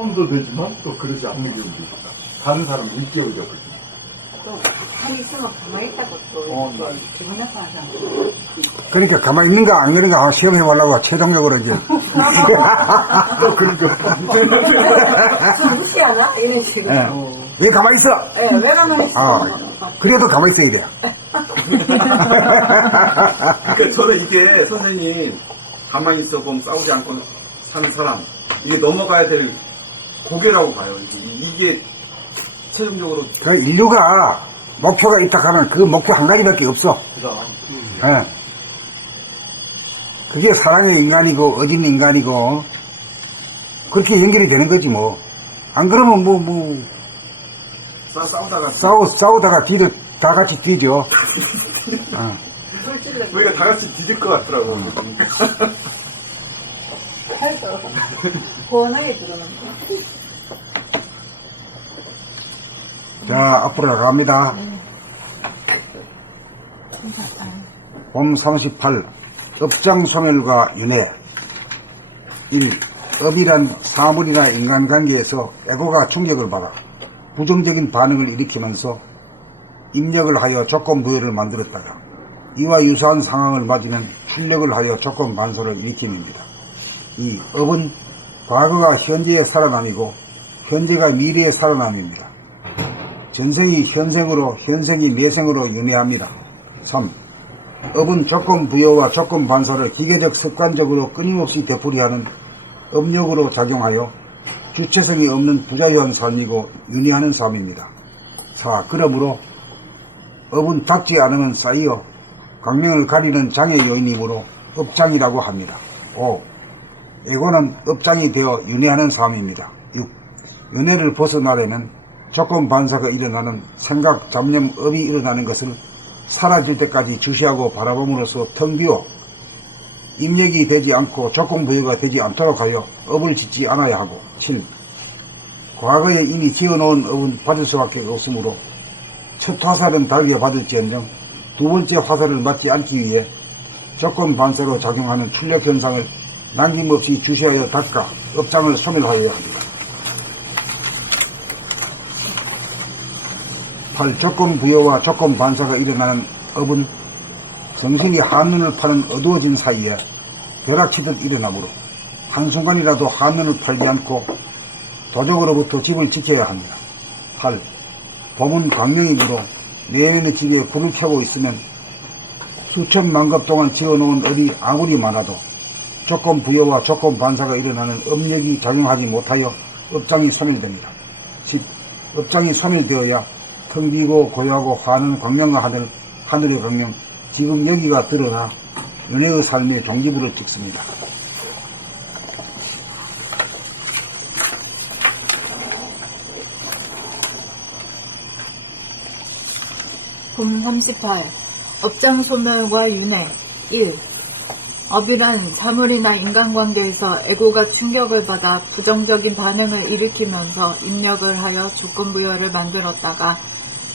도움도 되지만 또 그러지 않는 경우도 있다. 다른 사람을 일깨워줘거든요. 또 한이 있으면 가만히 있다고 또 기분 나빠하잖아. 그러니까 가만히 있는가 안 그런가 한번 시험해 보려고 최종적으로 이제 또 그런 경우. 무시하나? 이런 식으로. 예. 왜 가만히 있어? 예, 왜 가만히 있어? 그래도 가만히 있어야 돼요. 그러니까 저는 이게 선생님 가만히 있어 보면 싸우지 않고 사는 사람 이게 넘어가야 될 고개라고 봐요. 이게 최종적으로 그 인류가 목표가 있다 하면 그 목표 한 가지밖에 없어. 예. 그게 사랑의 인간이고 어진 인간이고 그렇게 연결이 되는 거지 뭐. 안 그러면 싸우다가 싸우다가 뒤를 다 같이 뒤져. 우리가 다 같이 뒤질 것 같더라고. 팔도 고원하게 들어오는 거. 자, 앞으로 나갑니다. 봄 38, 업장소멸과 윤회. 1. 업이란 사물이나 인간관계에서 에고가 충격을 받아 부정적인 반응을 일으키면서 입력을 하여 조건부여를 만들었다가 이와 유사한 상황을 맞으면 출력을 하여 조건반사를 일으킵니다. 2. 업은 과거가 현재의 살아남이고 현재가 미래의 살아남입니다. 전생이 현생으로 현생이 내생으로 윤회합니다. 3. 업은 조건부여와 조건반사를 기계적 습관적으로 끊임없이 되풀이하는 업력으로 작용하여 주체성이 없는 부자유한 삶이고 윤회하는 삶입니다. 4. 그러므로 업은 닿지 않으면 쌓여 광명을 가리는 장애 요인이므로 업장이라고 합니다. 5. 에고는 업장이 되어 윤회하는 삶입니다. 6. 윤회를 벗어나려면 조건 반사가 일어나는 생각, 잡념, 업이 일어나는 것을 사라질 때까지 주시하고 바라봄으로써 텅 비워 입력이 되지 않고 조건부여가 되지 않도록 하여 업을 짓지 않아야 하고. 7. 과거에 이미 지어놓은 업은 받을 수밖에 없으므로 첫 화살은 달려 받을지언정 두 번째 화살을 맞지 않기 위해 조건 반사로 작용하는 출력 현상을 남김없이 주시하여 닦아 업장을 소멸하여야 합니다. 8. 조건 부여와 조건 반사가 일어나는 업은 정신이 한눈을 파는 어두워진 사이에 벼락치듯 일어나므로 한순간이라도 한눈을 팔지 않고 도적으로부터 집을 지켜야 합니다. 8. 봄은 광명이므로 내년의 집에 불을 켜고 있으면 수천만 급 동안 지어놓은 업이 아무리 많아도 조건 부여와 조건 반사가 일어나는 업력이 작용하지 못하여 업장이 소멸됩니다. 10. 업장이 소멸되어야 텅 비고 고요하고 환한 광명과 하늘의 광명, 지금 여기가 드러나 은혜의 삶의 종지부를 찍습니다. 봄 38. 업장 소멸과 윤회. 1. 업이란 사물이나 인간관계에서 에고가 충격을 받아 부정적인 반응을 일으키면서 입력을 하여 조건부여를 만들었다가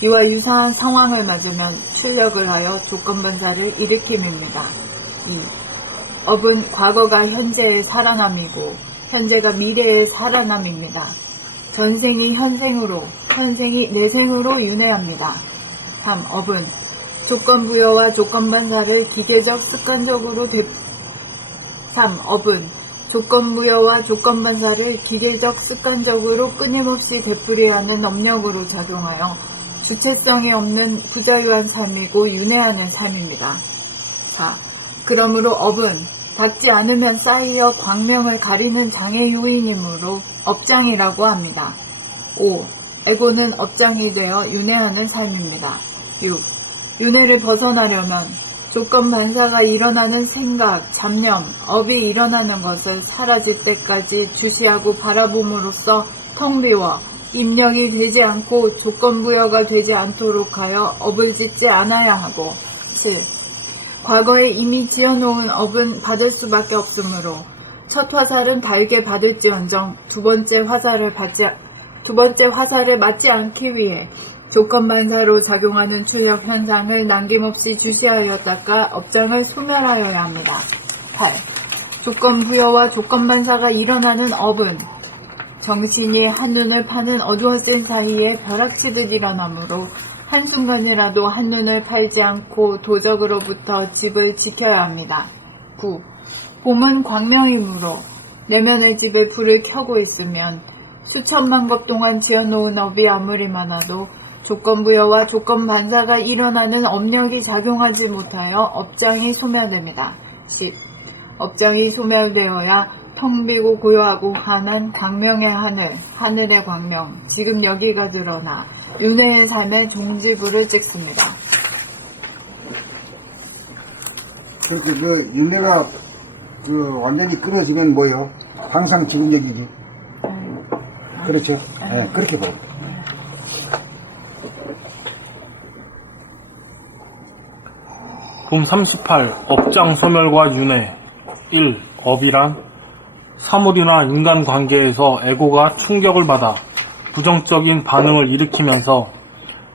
이와 유사한 상황을 맞으면 출력을 하여 조건반사를 일으킴입니다. 2. 업은 과거가 현재의 살아남이고 현재가 미래의 살아남입니다. 전생이 현생으로, 현생이 내생으로 윤회합니다. 3. 업은 조건부여와 조건반사를 기계적 습관적으로 3. 업은 조건부여와 조건반사를 기계적 습관적으로 끊임없이 되풀이하는 업력으로 작용하여 주체성이 없는 부자유한 삶이고 윤회하는 삶입니다. 4. 그러므로 업은 닿지 않으면 쌓이어 광명을 가리는 장애 요인이므로 업장이라고 합니다. 5. 에고는 업장이 되어 윤회하는 삶입니다. 6. 윤회를 벗어나려면 조건 반사가 일어나는 생각, 잡념, 업이 일어나는 것을 사라질 때까지 주시하고 바라봄으로써 텅 비워 입력이 되지 않고 조건부여가 되지 않도록 하여 업을 짓지 않아야 하고. 7. 과거에 이미 지어놓은 업은 받을 수밖에 없으므로 첫 화살은 달게 받을지언정 두 번째 화살을 맞지 않기 위해 조건반사로 작용하는 출력 현상을 남김없이 주시하여 닦아 업장을 소멸하여야 합니다. 8. 조건부여와 조건반사가 일어나는 업은 정신이 한눈을 파는 어두워진 사이에 벼락치듯 일어나므로 한순간이라도 한눈을 팔지 않고 도적으로부터 집을 지켜야 합니다. 9. 봄은 광명이므로 내면의 집에 불을 켜고 있으면 수천만 겁 동안 지어놓은 업이 아무리 많아도 조건부여와 조건반사가 일어나는 업력이 작용하지 못하여 업장이 소멸됩니다. 10. 업장이 소멸되어야 텅 비고 고요하고 환한 광명의 하늘의 광명, 지금 여기가 드러나 윤회의 삶에 종지부를 찍습니다. 그 윤회가 완전히 끊어지면 뭐예요? 항상 지금 여기지. 그렇죠? 네, 그렇게 봐요. 품 38. 업장 소멸과 윤회. 1. 업이란 사물이나 인간관계에서 에고가 충격을 받아 부정적인 반응을 일으키면서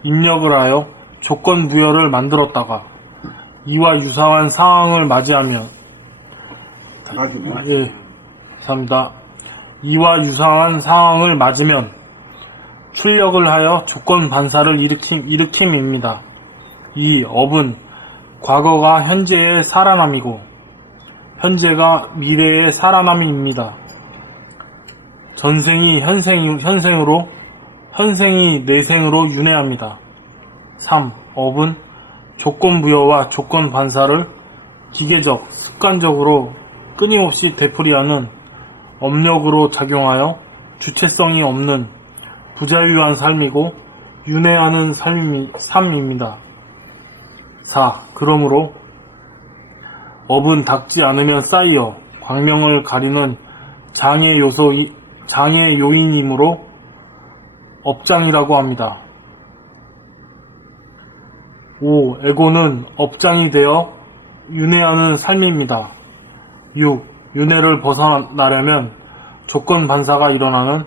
입력을 하여 조건부여를 만들었다가 이와 유사한 상황을 맞이하면 감사합니다. 이와 유사한 상황을 맞으면 출력을 하여 조건반사를 일으킴입니다. 이 업은 과거가 현재의 살아남이고 현재가 미래의 살아남이입니다. 전생이 현생으로 현생이 내생으로 윤회합니다. 3. 업은 조건부여와 조건반사를 기계적, 습관적으로 끊임없이 되풀이하는 업력으로 작용하여 주체성이 없는 부자유한 삶이고 윤회하는 삶입니다. 4. 그러므로 업은 닦지 않으면 쌓여 광명을 가리는 장애 요인이므로 업장이라고 합니다. 5. 에고는 업장이 되어 윤회하는 삶입니다. 6. 윤회를 벗어나려면 조건 반사가 일어나는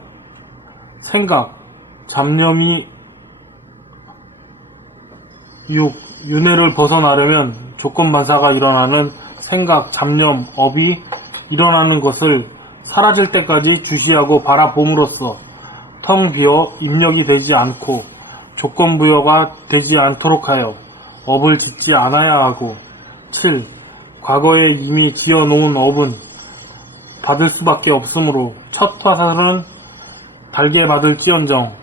생각, 잡념이 6. 윤회를 벗어나려면 조건 반사가 일어나는 생각, 잡념, 업이 일어나는 것을 사라질 때까지 주시하고 바라봄으로써 텅 비어 입력이 되지 않고 조건부여가 되지 않도록 하여 업을 짓지 않아야 하고 7. 과거에 이미 지어놓은 업은 받을 수밖에 없으므로 첫 화살은 달게 받을지언정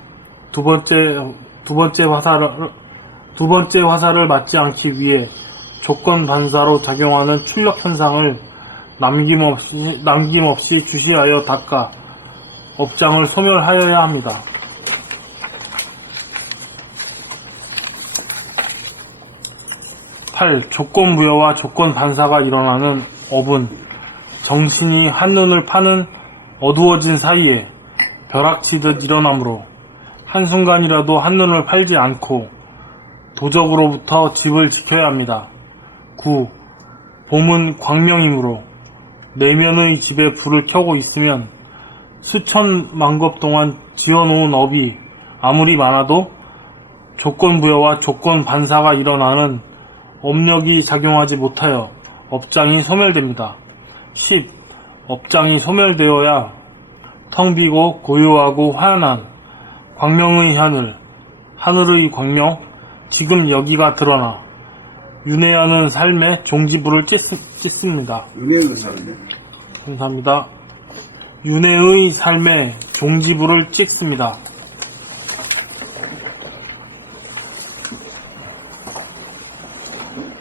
두 번째 화살을 맞지 않기 위해 조건 반사로 작용하는 출력 현상을 남김없이 주시하여 닦아 업장을 소멸하여야 합니다. 8. 조건부여와 조건반사가 일어나는 업은 정신이 한눈을 파는 어두워진 사이에 벼락치듯 일어나므로 한순간이라도 한눈을 팔지 않고 도적으로부터 집을 지켜야 합니다. 9. 봄은 광명이므로 내면의 집에 불을 켜고 있으면 수천만 겁 동안 지어놓은 업이 아무리 많아도 조건부여와 조건반사가 일어나는 업력이 작용하지 못하여 업장이 소멸됩니다. 10. 업장이 소멸되어야 텅 비고 고요하고 환한 광명의 하늘의 광명, 지금 여기가 드러나 윤회하는 삶에 종지부를 찍습니다. 윤회의 삶에. 감사합니다. 윤회의 삶에 종지부를 찍습니다.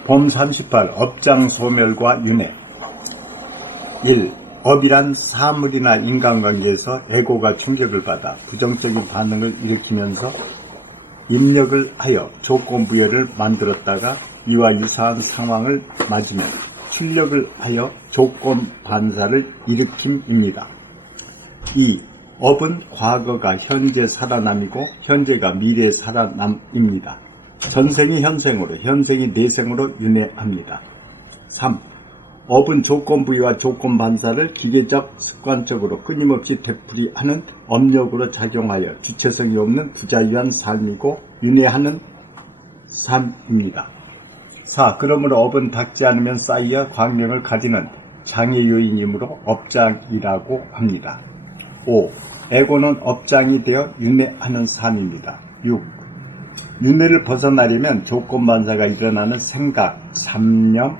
봄 38. 업장 소멸과 윤회. 1. 업이란 사물이나 인간관계에서 에고가 충격을 받아 부정적인 반응을 일으키면서 입력을 하여 조건부여를 만들었다가 이와 유사한 상황을 맞으면 출력을 하여 조건반사를 일으킴입니다. 2. 업은 과거가 현재 살아남이고 현재가 미래 살아남입니다. 전생이 현생으로 현생이 내생으로 윤회합니다. 3. 업은 조건부여와 조건반사를 기계적 습관적으로 끊임없이 되풀이하는 업력으로 작용하여 주체성이 없는 부자유한 삶이고 윤회하는 삶입니다. 4. 그러므로 업은 닦지 않으면 쌓여 광명을 가지는 장애 요인이므로 업장이라고 합니다. 5. 에고는 업장이 되어 윤회하는 삶입니다. 6. 윤회를 벗어나려면 조건반사가 일어나는 생각, 잡념,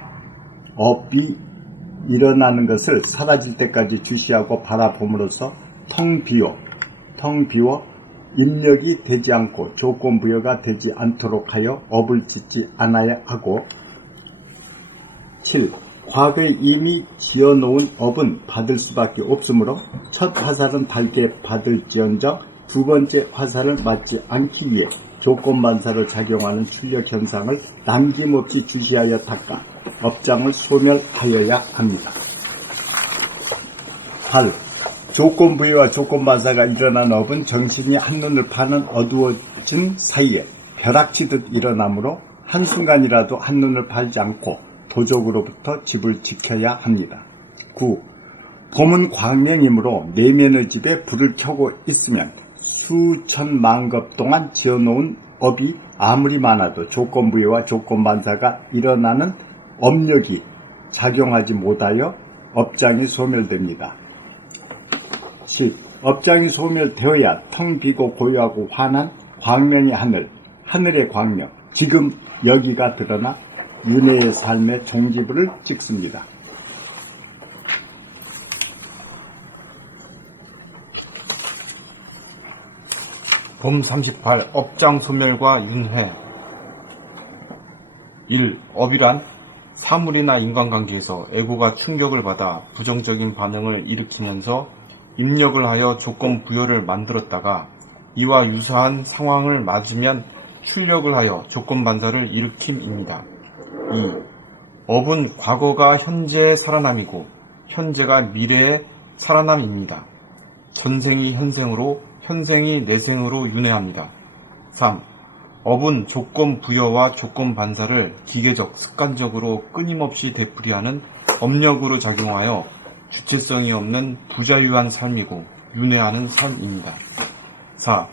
업이 일어나는 것을 사라질 때까지 주시하고 바라봄으로써 텅 비워 입력이 되지 않고 조건부여가 되지 않도록 하여 업을 짓지 않아야 하고 7. 과거에 이미 지어놓은 업은 받을 수밖에 없으므로 첫 화살은 달게 받을지언정 두 번째 화살을 맞지 않기 위해 조건반사로 작용하는 출력 현상을 남김없이 주시하여 닦아 업장을 소멸하여야 합니다. 8. 조건부여와 조건반사가 일어난 업은 정신이 한눈을 파는 어두워진 사이에 벼락치듯 일어나므로 한순간이라도 한눈을 팔지 않고 도적으로부터 집을 지켜야 합니다. 9. 봄은 광명이므로 내면의 집에 불을 켜고 있으면 수천만 겁 동안 지어놓은 업이 아무리 많아도 조건부여와 조건반사가 일어나는 업력이 작용하지 못하여 업장이 소멸됩니다. 10. 업장이 소멸되어야 텅 비고 고요하고 환한 광명의 하늘의 광명, 지금 여기가 드러나 윤회의 삶의 종지부를 찍습니다. 봄 38. 업장 소멸과 윤회. 1. 업이란 사물이나 인간관계에서 에고가 충격을 받아 부정적인 반응을 일으키면서 입력을 하여 조건 부여를 만들었다가 이와 유사한 상황을 맞으면 출력을 하여 조건 반사를 일으킴입니다. 2. 업은 과거가 현재의 살아남이고 현재가 미래의 살아남입니다. 전생이 현생으로 현생이 내생으로 윤회합니다. 3. 업은 조건 부여와 조건 반사를 기계적, 습관적으로 끊임없이 되풀이하는 업력으로 작용하여 주체성이 없는 부자유한 삶이고 윤회하는 삶입니다. 4.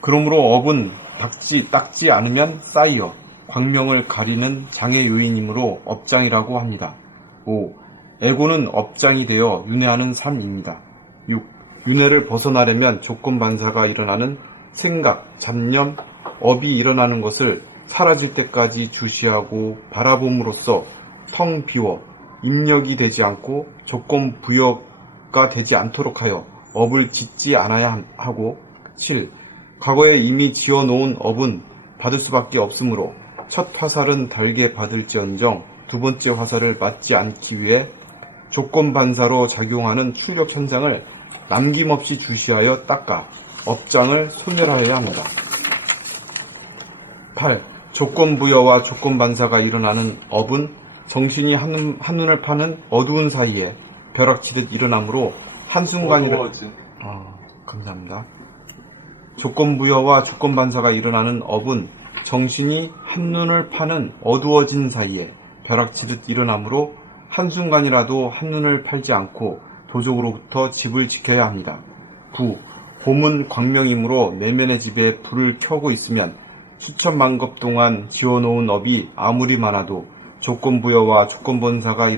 그러므로 업은 닦지 않으면 쌓여 광명을 가리는 장애 요인이므로 업장이라고 합니다. 5. 에고는 업장이 되어 윤회하는 삶입니다. 6. 윤회를 벗어나려면 조건 반사가 일어나는 생각, 잡념, 업이 일어나는 것을 사라질 때까지 주시하고 바라봄으로써 텅 비워 입력이 되지 않고 조건 부여가 되지 않도록 하여 업을 짓지 않아야 하고 7. 과거에 이미 지어놓은 업은 받을 수밖에 없으므로 첫 화살은 달게 받을지언정 두 번째 화살을 맞지 않기 위해 조건 반사로 작용하는 출력 현상을 남김없이 주시하여 닦아 업장을 소멸하여야 합니다. 8. 조건 부여와 조건 반사가 일어나는 업은 정신이 한눈을 파는 어두운 사이에 벼락치듯 일어나므로 한순간이라 감사합니다. 조건 부여와 조건 반사가 일어나는 업은 정신이 한눈을 파는 어두워진 사이에 벼락치듯 일어나므로 한순간이라도 한눈을 팔지 않고 도적으로부터 집을 지켜야 합니다. 9. 봄은 광명이므로 내면의 집에 불을 켜고 있으면 수천만 겁 동안 지어놓은 업이 아무리 많아도 조건 부여와 조건 반사가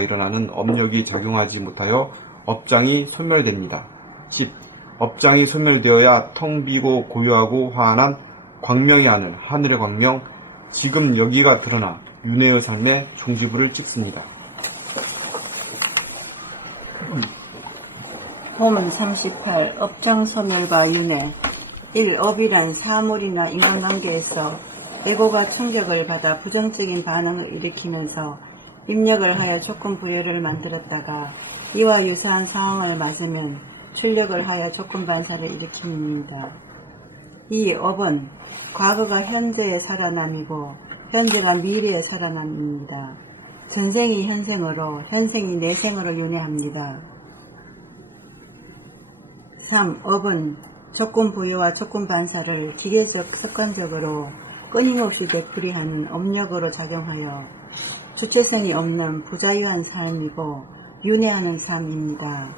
일어나는 업력이 작용하지 못하여 업장이 소멸됩니다. 10. 업장이 소멸되어야 텅 비고 고요하고 환한 광명의 하늘의 광명, 지금 여기가 드러나 윤회의 삶의 종지부를 찍습니다. 봄 38. 업장 소멸과 윤회. 1. 업이란 사물이나 인간관계에서 에고가 충격을 받아 부정적인 반응을 일으키면서 입력을 하여 조건 부여를 만들었다가 이와 유사한 상황을 맞으면 출력을 하여 조건 반사를 일으킵니다. 2. 업은 과거가 현재의 살아남이고 현재가 미래의 살아남입니다. 전생이 현생으로 현생이 내생으로 윤회합니다. 3. 업은 조건 부여와 조건 반사를 기계적 습관적으로 끊임없이 되풀이하는 업력으로 작용하여 주체성이 없는 부자유한 삶이고 윤회하는 삶입니다.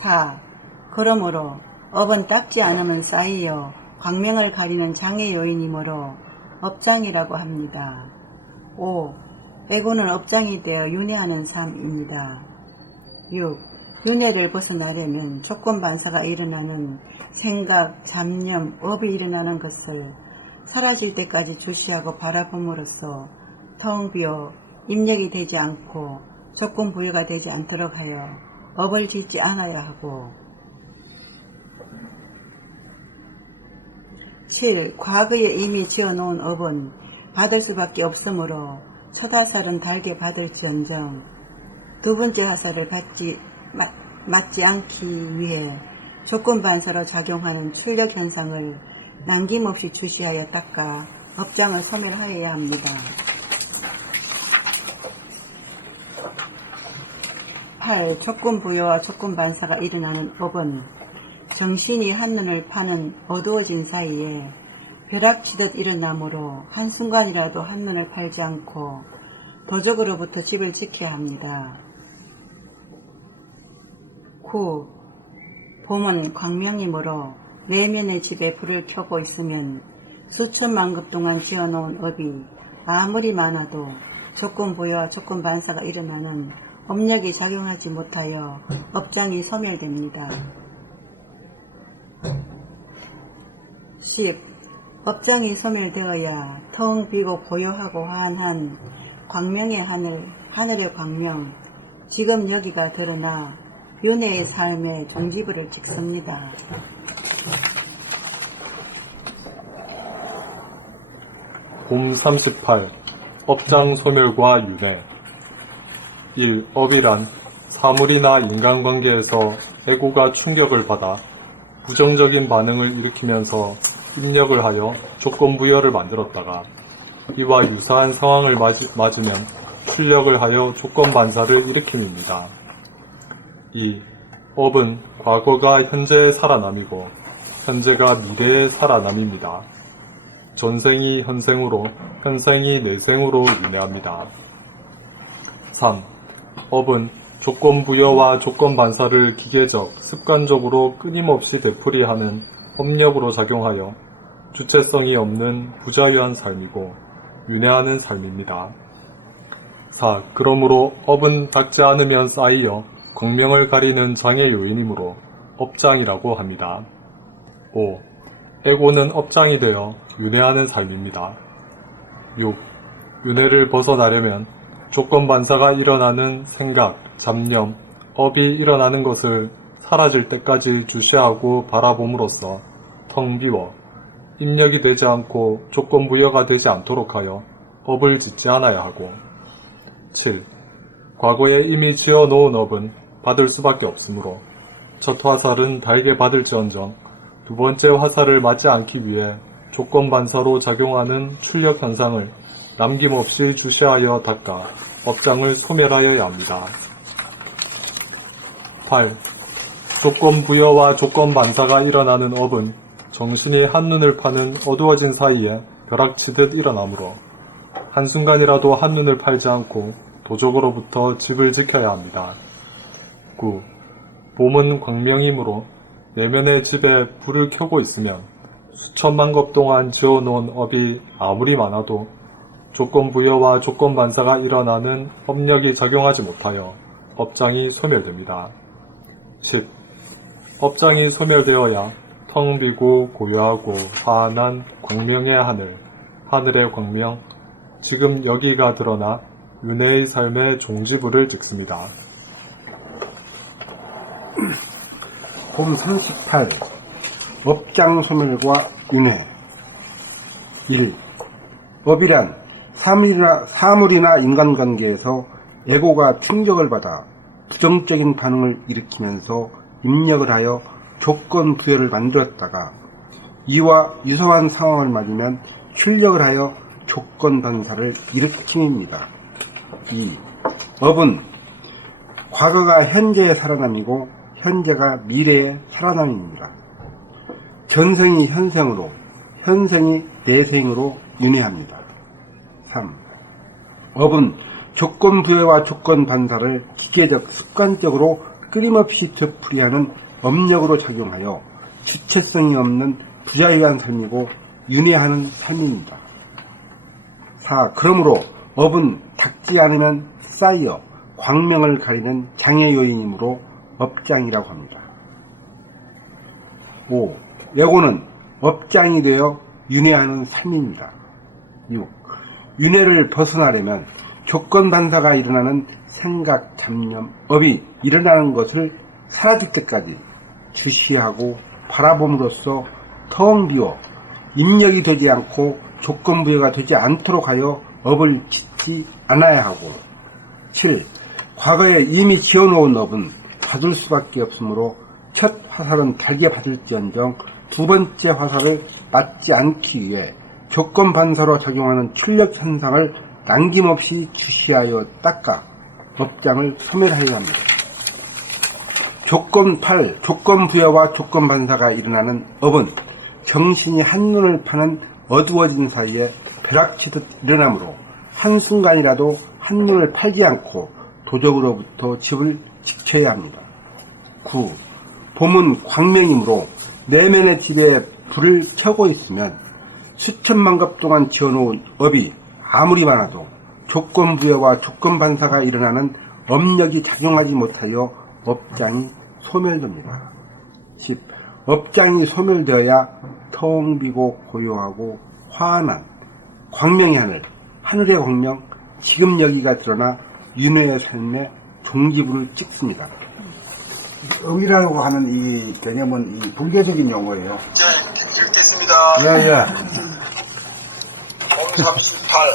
4. 그러므로 업은 닦지 않으면 쌓이어 광명을 가리는 장애 요인이므로 업장이라고 합니다. 5. 에고는 업장이 되어 윤회하는 삶입니다. 6. 윤회를 벗어나려면 조건 반사가 일어나는 생각, 잡념, 업이 일어나는 것을 사라질 때까지 주시하고 바라봄으로써 텅 비어 입력이 되지 않고 조건 부여가 되지 않도록 하여 업을 짓지 않아야 하고 7. 과거에 이미 지어놓은 업은 받을 수밖에 없으므로 첫 화살은 달게 받을지언정 두 번째 화살을 맞지 않기 위해 조건 반사로 작용하는 출력 현상을 남김없이 주시하여 닦아 업장을 소멸하여야 합니다. 8. 조건 부여와 조건 반사가 일어나는 업은 정신이 한눈을 파는 어두워진 사이에 벼락치듯 일어나므로 한순간이라도 한눈을 팔지 않고 도적으로부터 집을 지켜야 합니다. 9. 봄은 광명이므로 내면의 집에 불을 켜고 있으면 수천만 급 동안 지어놓은 업이 아무리 많아도 조건 부여와 조건 반사가 일어나는 업력이 작용하지 못하여 업장이 소멸됩니다. 10. 업장이 소멸되어야 텅 비고 고요하고 환한 광명의 하늘의 광명, 지금 여기가 드러나 윤회의 삶에 종지부를 찍습니다. 봄 38. 업장 소멸과 윤회. 1. 업이란 사물이나 인간관계에서 애고가 충격을 받아 부정적인 반응을 일으키면서 입력을 하여 조건 부여를 만들었다가 이와 유사한 상황을 맞으면 출력을 하여 조건 반사를 일으킴입니다. 2. 업은 과거가 현재의 살아남이고 현재가 미래의 살아남입니다. 전생이 현생으로 현생이 내생으로 윤회합니다. 3. 업은 조건 부여와 조건 반사를 기계적, 습관적으로 끊임없이 되풀이하는 업력으로 작용하여 주체성이 없는 부자유한 삶이고 윤회하는 삶입니다. 4. 그러므로 업은 닦지 않으면 쌓이어 광명을 가리는 장애 요인이므로 업장이라고 합니다. 5. 애고는 업장이 되어 윤회하는 삶입니다. 6. 윤회를 벗어나려면 조건 반사가 일어나는 생각, 잡념, 업이 일어나는 것을 사라질 때까지 주시하고 바라봄으로써 텅 비워 입력이 되지 않고 조건 부여가 되지 않도록 하여 업을 짓지 않아야 하고 7. 과거에 이미 지어놓은 업은 받을 수밖에 없으므로 첫 화살은 달게 받을지언정 두 번째 화살을 맞지 않기 위해 조건 반사로 작용하는 출력 현상을 남김없이 주시하여 닦아 업장을 소멸하여야 합니다. 8. 조건 부여와 조건 반사가 일어나는 업은 정신이 한눈을 파는 어두워진 사이에 벼락치듯 일어나므로 한순간이라도 한눈을 팔지 않고 도적으로부터 집을 지켜야 합니다. 9. 봄은 광명이므로 내면의 집에 불을 켜고 있으면 수천만 급 동안 지어놓은 업이 아무리 많아도 조건 부여와 조건 반사가 일어나는 업력이 작용하지 못하여 업장이 소멸됩니다. 10. 업장이 소멸되어야 텅 비고 고요하고 환한 광명의 하늘의 광명, 지금 여기가 드러나 윤회의 삶의 종지부를 찍습니다. 봄 38. 업장 소멸과 윤회. 1. 업이란 사물이나 인간관계에서 애고가 충격을 받아 부정적인 반응을 일으키면서 입력을 하여 조건 부여를 만들었다가 이와 유사한 상황을 맞으면 출력을 하여 조건 반사를 일으킴입니다. 2. 업은 과거가 현재의 살아남이고 현재가 미래의 살아남입니다. 전생이 현생으로, 현생이 내생으로 윤회합니다. 3. 업은 조건 부여와 조건 반사를 기계적, 습관적으로 끊임없이 되풀이하는 업력으로 작용하여 주체성이 없는 부자유한 삶이고 윤회하는 삶입니다. 4. 그러므로 업은 닦지 않으면 쌓여 광명을 가리는 장애 요인이므로 업장이라고 합니다. 5. 예고는 업장이 되어 윤회하는 삶입니다. 6. 윤회를 벗어나려면 조건반사가 일어나는 생각, 잡념, 업이 일어나는 것을 사라질 때까지 주시하고 바라봄으로써 텅 비워 입력이 되지 않고 조건부여가 되지 않도록 하여 업을 짓지 않아야 하고 7. 과거에 이미 지어놓은 업은 받을 수밖에 없으므로 첫 화살은 달게 받을지언정 두 번째 화살을 맞지 않기 위해 조건반사로 작용하는 출력 현상을 남김없이 주시하여 닦아 업장을 소멸하여야 합니다. 조건 8. 조건부여와 조건반사가 일어나는 업은 정신이 한눈을 파는 어두워진 사이에 벼락치듯 일어나므로 한순간이라도 한눈을 팔지 않고 도적으로부터 집을 지켜야 합니다. 9. 봄은 광명이므로 내면의 집에 불을 켜고 있으면 수천만 급 동안 지어놓은 업이 아무리 많아도 조건부여와 조건반사가 일어나는 업력이 작용하지 못하여 업장이 소멸됩니다. 10. 업장이 소멸되어야 텅 비고 고요하고 환한 광명의 하늘, 하늘의 광명, 지금 여기가 드러나 윤회의 삶에 종지부를 찍습니다. 업이라고 하는 이 개념은 이 불교적인 용어예요. 이제 읽겠습니다. 예. 38.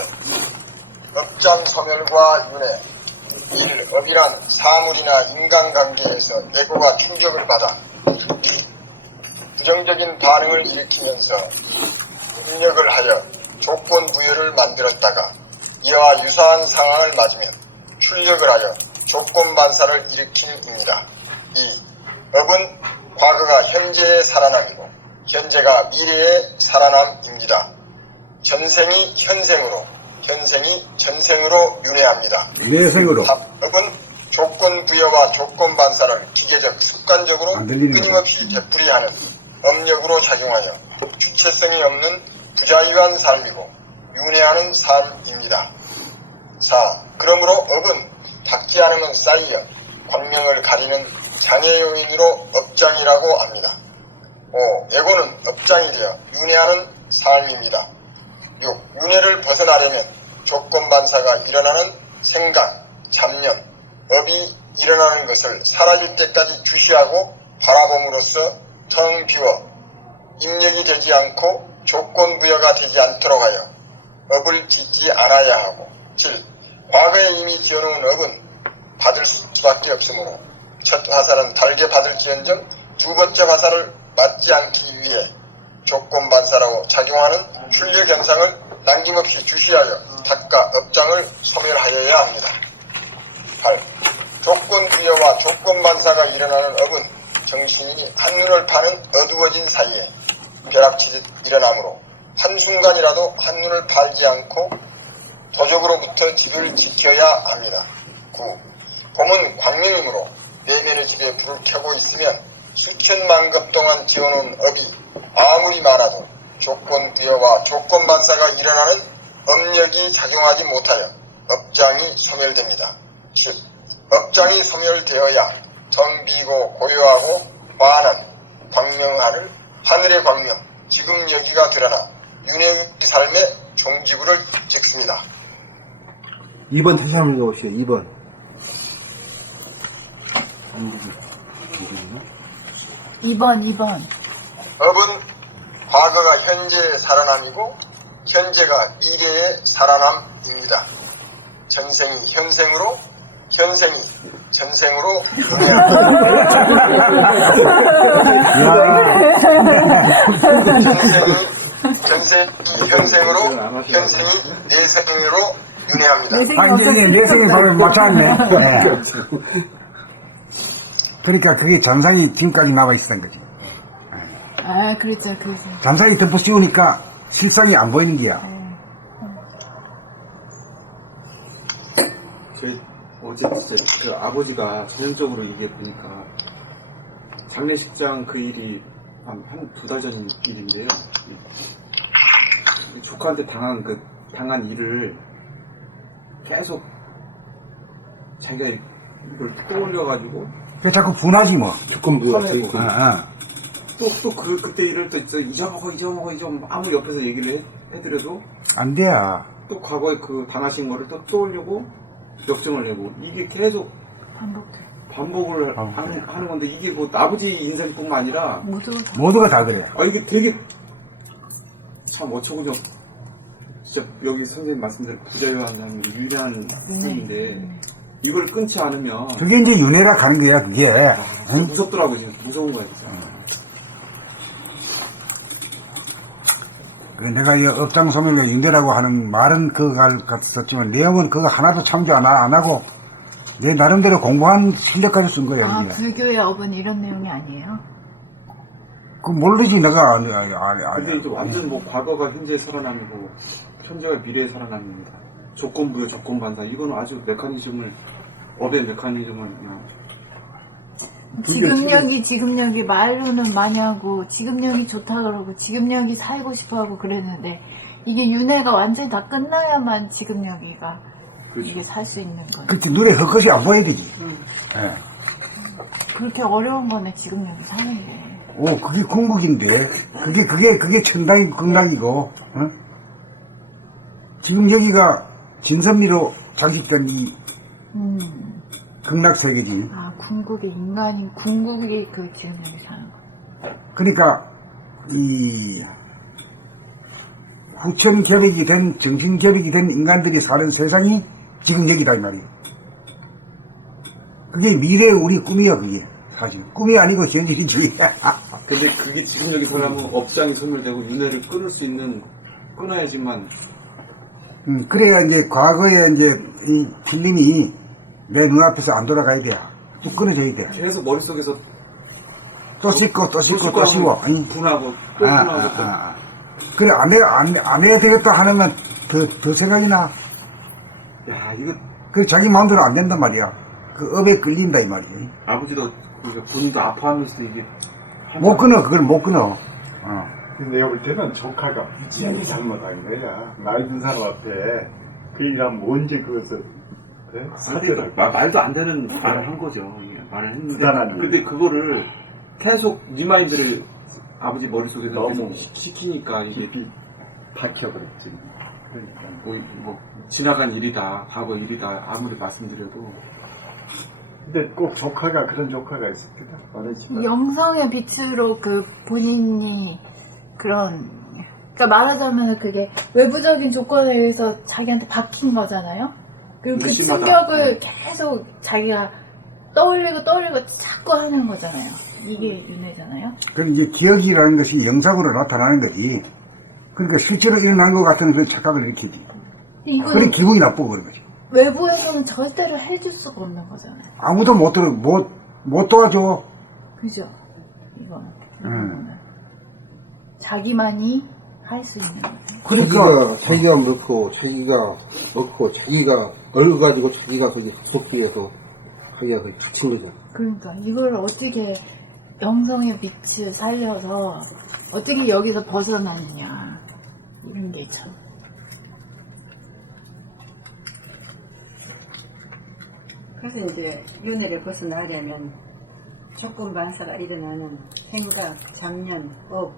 업장 소멸과 윤회. 1. 업이란 사물이나 인간관계에서 에고가 충격을 받아 부정적인 반응을 일으키면서 입력을 하여 조건 부여를 만들었다가 이와 유사한 상황을 맞으면 출력을 하여 조건 반사를 일으키입니다. 2. 업은 과거가 현재의 살아남이고 현재가 미래의 살아남입니다. 전생이 현생으로, 현생이 전생으로 윤회합니다. 윤회생으로. 3. 업은 조건 부여와 조건 반사를 기계적, 습관적으로 안 들리는 끊임없이 되풀이하는 업력으로 작용하여 주체성이 없는 부자유한 삶이고 윤회하는 삶입니다. 4. 그러므로 업은 닦지 않으면 쌓여 광명을 가리는 장애 요인으로 업장이라고 합니다. 5. 예고는 업장이 되어 윤회하는 삶입니다. 6. 윤회를 벗어나려면 조건 반사가 일어나는 생각, 잡념, 업이 일어나는 것을 사라질 때까지 주시하고 바라봄으로써 텅 비워 입력이 되지 않고 조건 부여가 되지 않도록 하여 업을 짓지 않아야 하고 7. 과거에 이미 지어놓은 업은 받을 수밖에 없으므로 첫 화살은 달게 받을지언정 두 번째 화살을 맞지 않기 위해 조건 반사라고 작용하는 출력 현상을 남김없이 주시하여 닦아 업장을 소멸하여야 합니다. 8. 조건 부여와 조건 반사가 일어나는 업은 정신이 한눈을 파는 어두워진 사이에 벼락치듯 일어나므로 한순간이라도 한눈을 팔지 않고 도적으로부터 집을 지켜야 합니다. 9. 봄은 광명이므로 내면의 집에 불을 켜고 있으면 수천만 급 동안 지어놓은 업이 아무리 많아도 조건 부여와 조건 반사가 일어나는 업력이 작용하지 못하여 업장이 소멸됩니다. 10. 업장이 소멸되어야 텅 비고 고요하고 환한 광명하늘, 하늘의 광명, 지금 여기가 드러나 윤회의 삶의 종지부를 찍습니다. 2번 다시 한번 읽어보시죠. 2번. 2번. 업은 과거가 현재의 살아남이고 현재가 미래의 살아남입니다. 전생이 현생으로, 현생이 전생으로 전생이 현생으로, 현생이 내생으로 윤회합니다. 이제 내생이 바로 맞췄네. 네. 그러니까 그게 전상이 지금까지 나와 있었던 거지. 아, 그렇죠. 전상이 덮어 씌우니까 실상이 안 보이는 거야. 어제 진짜 그 아버지가 전형적으로 이게 보니까 장례식장 그 일이 한 두 달 전 일인데요. 조카한테 당한 일을 계속 자기가 이걸 떠올려가지고 그 자꾸 분하지 뭐. 조건부여 화내고 아. 그때 이럴 때 잊어먹어 아무 옆에서 얘기를 해드려도 안 돼. 또 과거에 그 당하신 거를 또 떠올리고 역정을 내고 이게 계속 반복을 하는 건데 이게 뭐 아버지 인생뿐만 아니라 모두가 다 그래. 이게 되게 참 어처구니없 진짜 여기 선생님 말씀대로 부자유한 유일한 선생인데 이걸 끊지 않으면 그게 이제 윤회라 가는 거야, 그게. 진짜 무섭더라고 지금 무서운 거야 진짜. 내가 이 업장소멸과 윤대라고 하는 말은 그거 같았지만 내용은 그거 하나도 참조 안 하고 내 나름대로 공부한 실력 가지고 쓴 거야. 아, 이게. 불교의 업은 이런 내용이 아니에요? 그 모르지 내가. 근데 이제 완전 뭐 과거가 현재 살아남이고 현재가 미래의 살아남입니다. 조건부여 조건반사 이건 아주 업의 메커니즘을 그냥 지금력이 말로는 많이 하고 지금력이 좋다 그러고 지금력이 살고 싶어하고 그랬는데 이게 윤회가 완전히 다 끝나야만 지금력이가 이게 살 수 있는 거예요. 그렇지, 눈에 헛것이 안 보여야 되지. 예. 그렇게 어려운 거네 지금력이 사는 게. 오, 그게 궁극인데. 그게 천당이고 극락이고, 어? 지금 여기가 진선미로 장식된 이 극락 세계지. 아, 궁극의 인간이 궁극이 그 지금력이 사는 거. 그러니까, 이, 후천 결핵이 된, 정신 결핵이 된 인간들이 사는 세상이 지금 여기다, 이 말이에요. 그게 미래의 우리 꿈이야, 그게. 사실. 꿈이 아니고 현실이지. 근데 그게 지금 여기 살려면 업장이 소멸되고 윤회를 끊어야지만 그래야 이제 과거에 이제 이 필름이 내 눈앞에서 안 돌아가야 돼. 쭉 끊어져야 돼. 계속 머릿속에서 또 씻고 또 씻고. 분하고 또 분하고 또 그래, 안 해야 되겠다 하는 건 더 생각이 나. 야, 이거 그래, 자기 마음대로 안 된단 말이야. 그 업에 끌린다, 이 말이야. 아버지도 본인도 아파하면서도 이게 못 끊어, 그걸 못 끊어. 근데 내가 볼 때는 조카가 미치게 잘못한 거야. 나이 든 사람 앞에 그 일하면 언제 그것을 사죄를 말도 안 되는 말을 한 거죠. 말을 했는데 대단하네. 근데 그거를 계속 리마인드를 아버지 머릿속에서 너무 계속 시키니까 이게 박혀버렸지. 그러니까. 뭐 지나간 일이다, 과거 일이다 아무리 말씀드려도 근데 꼭 조카가 그런 조카가 있을 때가 많으지만 영성의 빛으로 그 본인이 그러니까 말하자면 그게 외부적인 조건에 의해서 자기한테 박힌 거잖아요. 그리고 그 의심하다. 충격을 계속 자기가 떠올리고 자꾸 하는 거잖아요. 이게 윤회잖아요. 그 이제 기억이라는 것이 영상으로 나타나는 거지. 그러니까 실제로 일어난 것 같은 그런 착각을 일으키지. 그래, 이거는 기분이 나쁘고 그런 거지. 외부에서는 절대로 해줄 수가 없는 거잖아요. 아무도 못 도와줘. 그죠? 이거는 자기만이 할 수 있는 거죠. 자기가 먹고 자기가 얼어가지고 자기가 거기 속기 위해서 자기가 거기 갇힌 거잖아. 그러니까 이걸 어떻게 영성의 빛을 살려서 어떻게 여기서 벗어나느냐 이런 게 참. 그래서 이제 윤회를 벗어나려면 조건 반사가 일어나는 생각, 잡념, 업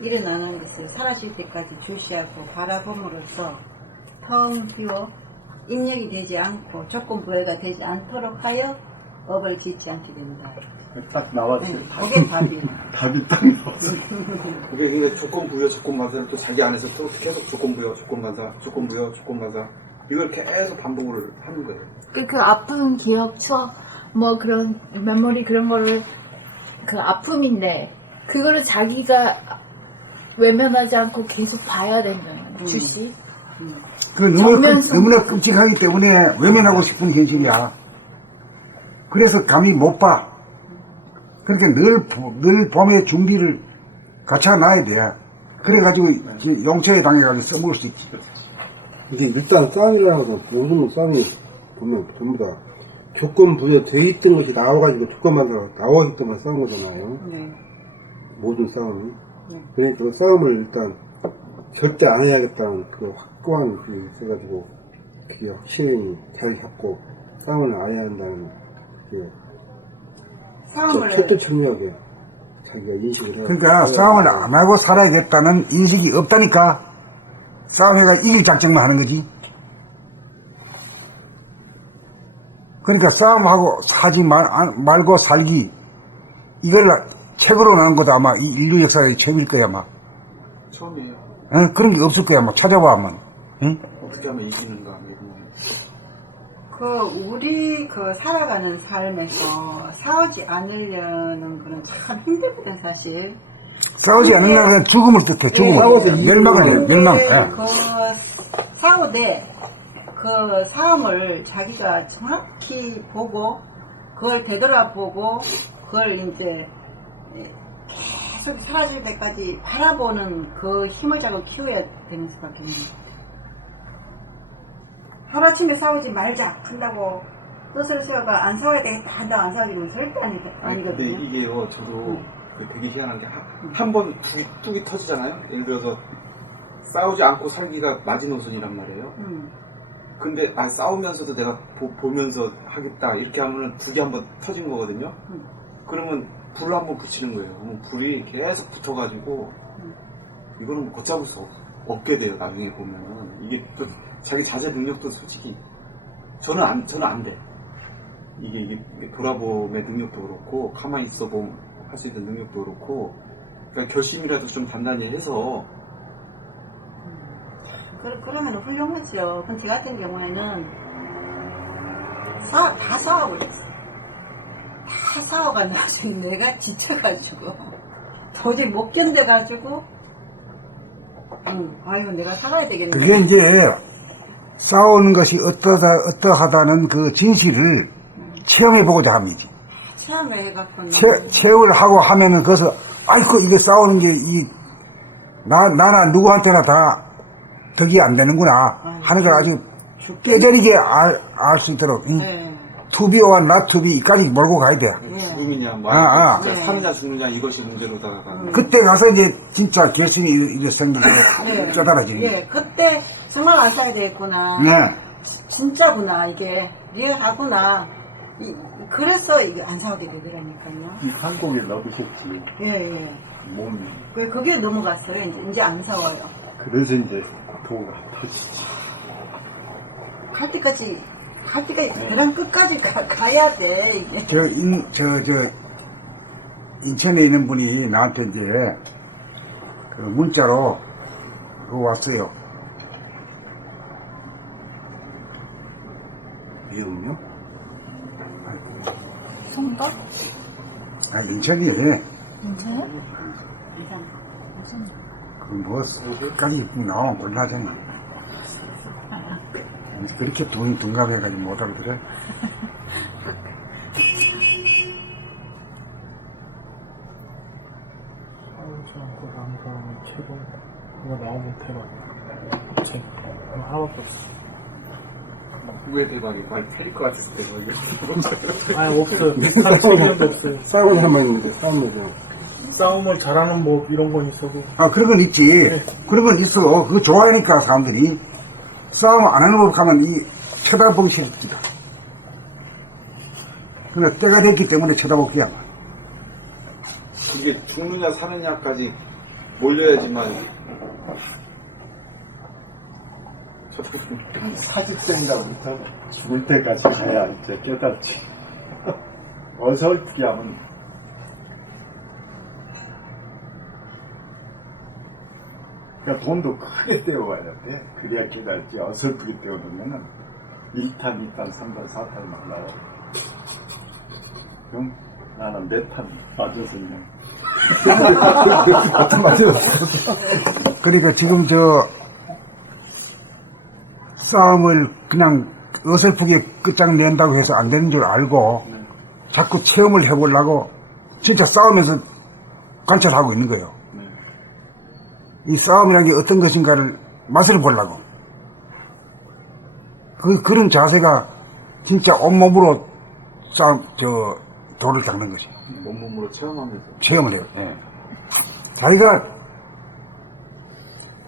일어나는 것을 사라질 때까지 주시하고 바라봄으로써 텅 비워 입력이 되지 않고 조건 부여가 되지 않도록 하여 업을 짓지 않게 됩니다. 딱 나왔어요. 그게 답이. 답이 딱 나왔어. 그게 근데 조건 부여, 조건 반사를 또 자기 안에서 또 계속 조건 부여, 조건 반사, 조건 부여, 조건 반사 이걸 계속 반복을 하는 거예요. 그 아픈 기억, 추억, 뭐 그런 메모리 그런 거를 그 아픔인데 그거를 자기가 외면하지 않고 계속 봐야 되는 주시. 그 너무나 끔찍하기 때문에 외면하고 싶은 현실이야. 그래서 감히 못 봐. 그러니까 늘 봄에 준비를 갖춰 놔야 돼. 그래가지고 용처에 당해가지고 써먹을 수 있지. 이게 일단 싸움이라고 모든 싸움이 보면 전부 다 조건 부여돼 있던 것이 나와가지고 조건만 나오기 때문에 싸운 거잖아요. 모든 싸움이. 그러니까 그 싸움을 일단 절대 안 해야겠다는 그 확고한 그 있어가지고 그게 확실히 잘 잡고 싸움을 아야 한다는 게 싸움을 철도 청력에 자기가 인식을 해요. 그러니까 싸움을 안 하고 살아야겠다는 인식이 없다니까. 싸움해가 이길 작정만 하는 거지. 그러니까 싸움하고 사지 말고 살기, 이걸 책으로 나온 것도 아마 이 인류 역사의 책일 거야, 아마. 처음이에요. 응? 그런 게 없을 거야, 뭐. 찾아봐, 한번. 응? 어떻게 하면 이기는가. 우리 살아가는 삶에서 싸우지 않으려는 거는 참 힘들거든, 사실. 싸우지 않으려면 죽음을 뜻해, 죽음을. 싸워서 멸망을 해요, 멸망. 근데 예. 싸우되, 싸움을 자기가 정확히 보고, 그걸 되돌아보고, 그걸 이제 계속 사라질 때까지 바라보는 그 힘을 자꾸 키워야 되는 수밖에 없는 거예요. 하루아침에 싸우지 말자 한다고 뜻을 세워가 안 싸워야 되겠다 한다고 안 싸우지면 절대 아니거든요. 근데 이게요, 저도 되게 희한한 게 한 번 뚝이 터지잖아요. 예를 들어서 싸우지 않고 살기가 마지노선이란 말이에요. 근데 싸우면서도 내가 보면서 하겠다 이렇게 하면은 두 개 한번 터진 거거든요. 그러면 불을 한번 붙이는 거예요. 그러면 불이 계속 붙어가지고 이거는 걷잡을 수 없게 돼요. 나중에 보면은 이게 또 자기 자제 능력도 솔직히 저는 안 돼. 이게 돌아봄의 능력도 그렇고 가만히 있어 보면 할 수 있는 능력도 그렇고 그러니까 결심이라도 좀 단단히 해서. 그러면 훌륭하죠. 근데 제 같은 경우에는 다 싸워버렸어. 다 싸워가 나중에 내가 지쳐가지고 도저히 못 견뎌가지고 아이고 내가 살아야 되겠네. 그게 이제 싸우는 것이 어떠하다는 그 진실을 체험해보고자 합니다. 체험을 해갖고는 체험을 하고 하면은 거기서 아이고 이게 싸우는 게 나나 누구한테나 다 덕이 안 되는구나 하는 걸 아주 깨저리게 알 수 있도록 네. 투비와 나투비까지 몰고 가야 돼. 죽음이냐, 진짜 사느냐 죽느냐 이것이 문제로다가. 그때 가서 이제 진짜 결심이 이제 생기고 쪼달아지는 거예요. 예, 그때 정말 안 싸야 되겠구나. 네. 진짜구나 이게 리얼하구나. 그래서 이게 안 싸우게 되더라니까요. 이 한국에 넣으셨지. 예. 몸이. 그게 넘어갔어요. 이제 안 싸워요. 그래서 이제 도가 터지지. 갈 때까지 배랑 끝까지 가야 돼 이게. 인천에 있는 분이 나한테 이제 그 문자로 그거 왔어요. 미움요? 송도? 인천이에 인천이요? 뭐 까지 나오면 곤란하잖아. 그렇게 둔감해가지고 못 알아들어. 싸우지 않고 사는 사람이 최고. 이거 나오면 대박이야. 책. 하나밖에 없어. 후회 대박이 많이 틀릴 것 같았을 때. 아니, 없어요. 비슷한 책이라도 없어요. 싸우는 사람만 있는데 싸우면서 싸움을 잘하는 법, 이런 건 있어도. 그런 건 있지. 그런 건 있어. 그거 좋아하니까 사람들이. 싸움 안 하는 법 하면 쳐다보기 싫습니다. 그러니까 때가 됐기 때문에 쳐다볼게야. 그게 죽느냐 사느냐까지 몰려야지만. 사직생각부터 죽을 때까지 가야 이제 깨닫지. 어설프게 하면 그러니까 돈도 크게 떼어와야 돼. 그래야 깨닫지. 어설프게 떼어두면은 1탄, 2탄, 3탄, 4탄 막 나와. 그럼 나는 몇 탄 맞아서 그냥. 그러니까 지금 싸움을 그냥 어설프게 끝장낸다고 해서 안 되는 줄 알고 자꾸 체험을 해보려고 진짜 싸우면서 관찰하고 있는 거예요. 이 싸움이라는 게 어떤 것인가를 맛을 보려고. 그런 자세가 진짜 온몸으로 돌을 닦는 것이에요. 온몸으로 체험하면서. 체험을 해요. 예. 자기가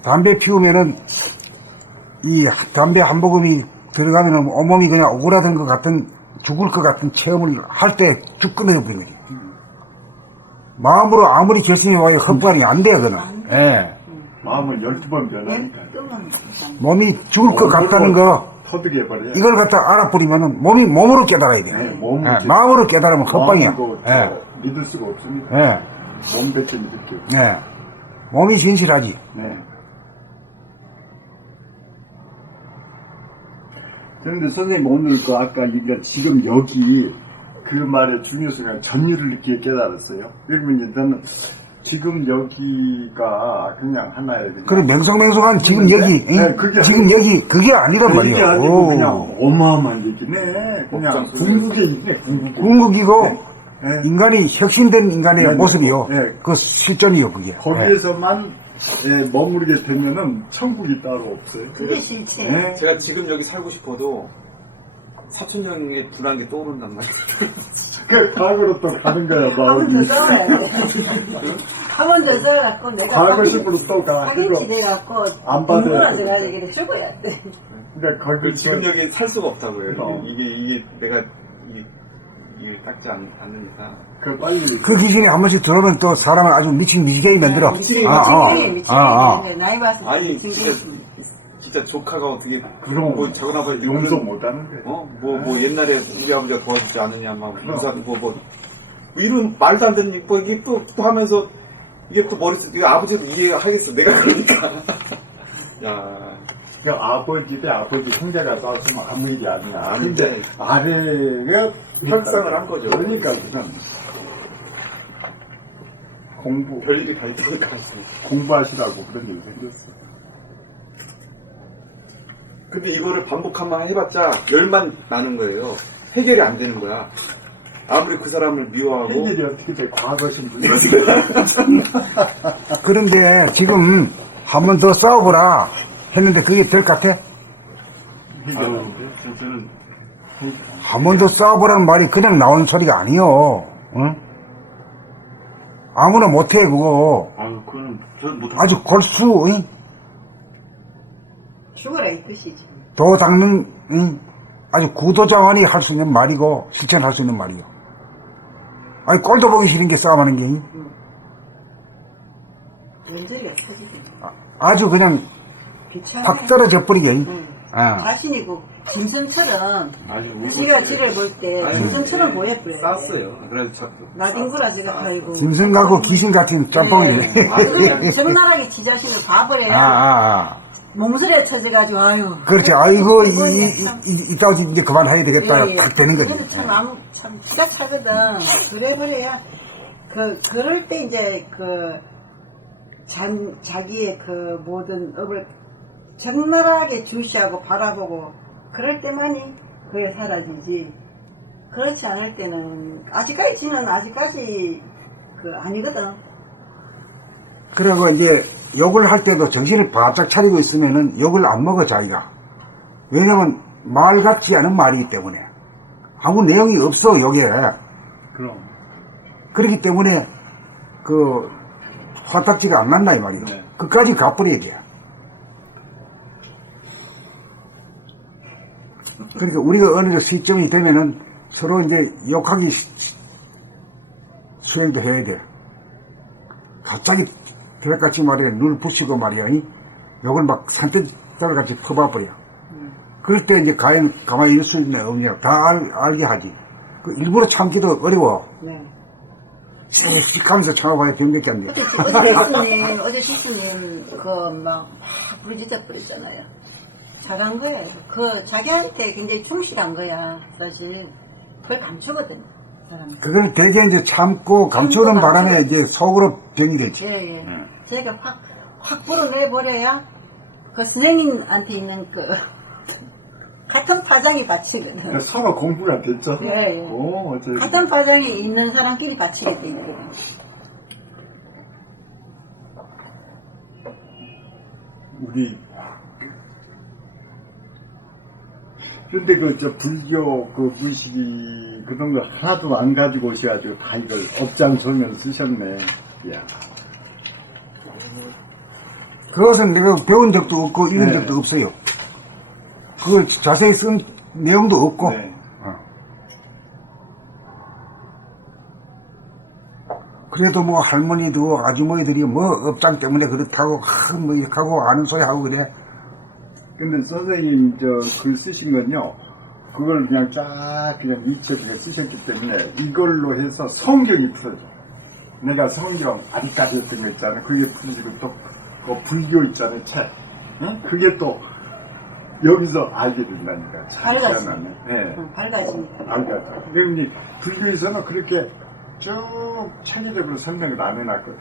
담배 피우면은 이 담배 한 모금이 들어가면 온몸이 그냥 오그라든 것 같은, 죽을 것 같은 체험을 할 때 쭉 끊어져 버린 거지. 마음으로 아무리 결심이 와요, 헛발이 안 돼, 그거는. 예. 마음은 12번 변하니까. 몸이 죽을 것 같다는 거, 터득해 버려요. 이걸 갖다 알아버리면은 몸이 몸으로 깨달아야 돼요. 네, 몸으로 예, 마음으로 깨달으면 헛방이야. 마음도 예. 믿을 수가 없습니다. 예. 몸 뱉지 믿을게요. 예. 몸이 진실하지. 네. 그런데 선생님 오늘 그 아까 얘기한 지금 여기 그 말의 중요성을 전율을 느끼게 깨달았어요. 그러면 저는 지금 여기가 그냥 하나의 그래, 맹성맹성한 지금 여기, 네, 응? 그게 지금 여기, 그게 아니란 이게 말이야. 아니고 오. 그냥 어마어마한 얘기네. 그냥 궁극의 얘기네. 궁극의. 궁극이고, 네. 인간이 혁신된 인간의 네, 모습이요. 네. 그 실존이요, 그게. 거기에서만 머무르게 되면은 천국이 따로 없어요. 그게 실체. 네. 제가 지금 여기 살고 싶어도 사촌형의 둔한 게 떠오른단 말이에요. 그 과거로 또 가는 거야, 한 번 더 마음이. 써야 돼. 한 번 더 써갖고 내가 과거 식으로 또 가. 파김치 돼갖고 안 받아요. 공부라져가 얘기를 죽어야 돼. 그러니까 거기 지금 여기 살 수가 없다고요. 그럼. 이게 내가 이게 닦지 않으니까. 그 빨리. 그 귀신이 한 번씩 들어오면 또 사람을 아주 미친 미지경이 만들어. 미치게 미친경이 아. 나이 봤을 때 아니 미친경이. 진짜 조카가 어떻게 그럼 뭐 작은 아버지 용서 못 하는데. 뭐 옛날에 우리 아버지가 도와주지 않느냐 막 무사 뭐 이런 말도 안 되는 뭐 이게 또 하면서 이게 또 머릿속에 아버지도 이해하겠어 내가 그러니까. 야. 그 아버지 대 아버지 형제가 싸웠으면 아무 일이 아니야. 아닌데. 근데 아래가 협상을 한 거죠. 그러니까 그냥 별일이 다 있다니까. 공부하시라고 그런 일이 생겼어. 근데 이거를 반복하면 해봤자 열만 나는 거예요. 해결이 안 되는 거야. 아무리 그 사람을 미워하고. 해결이 어떻게 돼? 과거 신분. 그런데 지금 한 번 더 싸워보라 했는데 그게 될 것 같아? 저는 한 번 더 싸워보라는 말이 그냥 나오는 소리가 아니요. 응? 아무나 못해, 그거. 그건 저는 못. 아주 골수, 응? 죽어라 이 뜻이지. 도 닦는, 응? 아주 구도자원이 할 수 있는 말이고, 실천할 수 있는 말이요. 아니, 꼴도 보기 싫은 게 싸움하는 게, 응? 왼절이가 터지지. 아주 그냥 귀찮아. 팍 떨어져 버리게, 응? 응. 아. 자신이 그 짐승처럼 아주 지가 지를 볼 때 짐승처럼 보여버려. 쌌어요. 그래서 나딘구라 지가 살고. 짐승 같고 귀신 같은 짬뽕이네. 네. 적나라하게 지 자신을 봐버려야 몸서리에 쳐져가지고 아유. 그렇지. 아이고, 이따 이제 그만해야 되겠다. 예, 예. 딱 되는 거지. 그래도 참 기가 차거든. 그래버려야 그럴 때 이제 자기의 그 모든 업을 적나라하게 주시하고 바라보고 그럴 때만이 그게 사라지지. 그렇지 않을 때는 아직까지 아니거든. 그리고 이제 욕을 할 때도 정신을 바짝 차리고 있으면은 욕을 안 먹어, 자기가. 왜냐면 말 같지 않은 말이기 때문에. 아무 내용이 없어, 욕에. 그럼. 그렇기 때문에 화딱지가 안 난다, 이 말이야. 네. 끝까지 가버려야 돼. 그러니까 우리가 어느 시점이 되면은 서로 이제 욕하기 수행도 해야 돼. 갑자기 드랙같이 말이야, 눈을 부시고 말이야, 욕을 막 산뜻달같이 퍼봐버려. 그럴 때 이제 가만히 있을 수 있냐, 없냐, 다 알게 하지. 일부러 참기도 어려워. 네. 씩씩 하면서 참아봐야 병밖에 안 돼. 어제 시스님 막 부르짖어 버렸잖아요. 잘한 거예요. 자기한테 굉장히 충실한 거야. 사실 그걸 감추거든. 사람. 그걸 되게 이제 참고 감추는 바람에 이제 속으로 병이 되지. 예. 제가 확 불어내버려야 그 선생님한테 있는 같은 파장이 받치거든. 서로 공부가 됐죠. 예. 어째. 같은 파장이 있는 사람끼리 받치게 돼 있거든. 우리 근데 불교 무식이 그런 거 하나도 안 가지고 오셔가지고 다 이걸 업장소면 쓰셨네. 야. 그것은 내가 배운 적도 없고 읽은 적도 없어요. 그걸 자세히 쓴 내용도 없고. 네. 그래도 뭐 할머니도 아주머니들이 뭐 업장 때문에 그렇다고 뭐 이렇게 하고 아는 소리 하고 그래. 근데 선생님 글 쓰신 건요, 그걸 그냥 쫙 그냥 이첩에 쓰셨기 때문에 이걸로 해서 성경이 풀어져. 내가 성경 아직까지 했던 거 있잖아. 그게 풀어지고 또 그 불교 있잖아요, 책. 응? 그게 또 여기서 알게 된다니까. 밝아지. 네. 밝아집니다. 밝아져. 그러니 불교에서는 그렇게 쭉 체계적으로 설명을 안 해놨거든.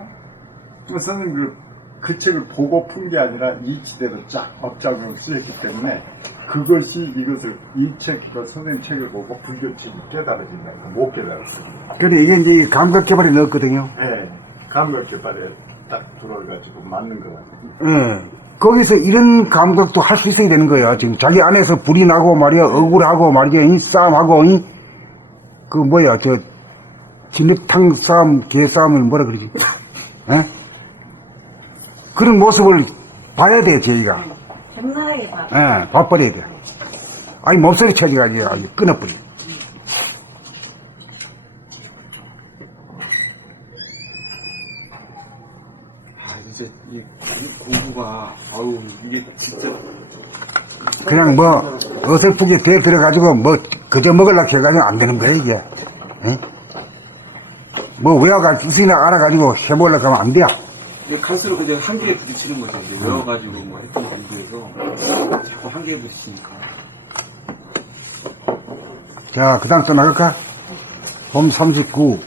선생님 그 책을 보고 푼 게 아니라 이 지대로 쫙 업장으로 쓰였기 때문에 그것이 이것을 이 책, 선생님 책을 보고 불교 책이 깨달아진다니까. 못 깨달았습니다. 그래, 이게 이제 감각 개발에 넣었거든요. 네. 감각 개발에 딱 들어가지고 맞는 것 같아요. 거기서 이런 감각도 할 수 있어야 되는 거야. 지금 자기 안에서 불이 나고 말이야, 억울하고 말이야, 이 싸움하고, 그 뭐야, 진흙탕 싸움, 개 싸움을 뭐라 그러지? 에? 그런 모습을 봐야 돼, 저희가. 험난하게 봐. 봐버려야 돼. 아니, 몸소리 쳐지가지고 아주 끊어버려. 이제 이 공부가, 아우, 이게 진짜. 그냥 뭐, 어설프게 대 들어가지고 뭐, 그저 먹으려고 해가지고 안 되는 거야, 이게. 에? 뭐, 외화가 있으나 알아가지고 해보려고 하면 안 돼. 갈수록 그냥 한계에 부딪히는 거죠. 이제 외워가지고 뭐 했던 공부에서 자꾸 한계에 부딪히니까. 자, 그 다음 또 나갈까? 봄 39.